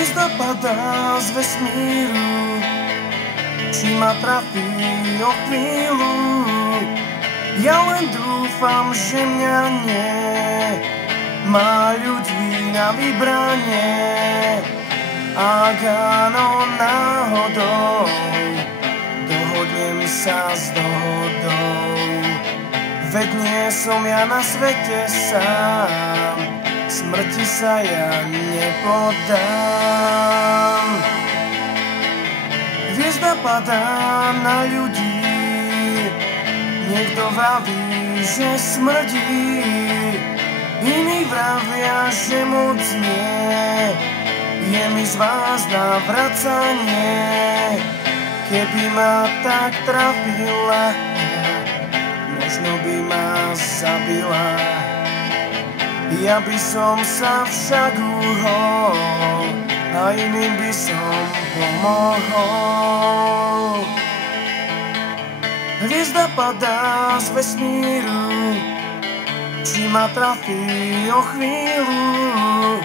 Hviezda padá z vesmíru, či ma trafí o chvíľu. Ja len dúfam, že mňa nie má ľudí na vybranie. Ak áno, náhodou dohodnem sa s dohodou, veď nie som ja na svete sám, smrti sa ja nepodám. Hviezda padá na ľudí, niekto vraví, že smrdí, iní vravia, že moc nie. Je mi z vás navracanie, keby ma tak trafila, možno by ma zabila. Ja by som sa však uhol a iným by som pomohol. Hviezda padá z vesmíru, či ma trafí o chvíľu.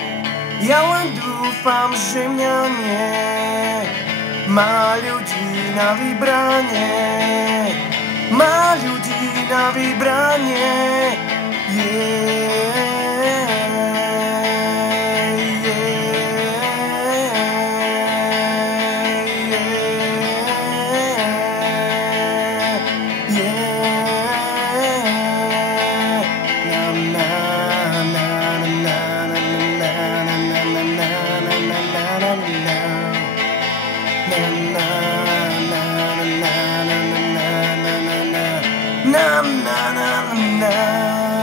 Ja len dúfam, že mňa nie má ľudí na vybranie. Má ľudí na vybranie. Na na na na na.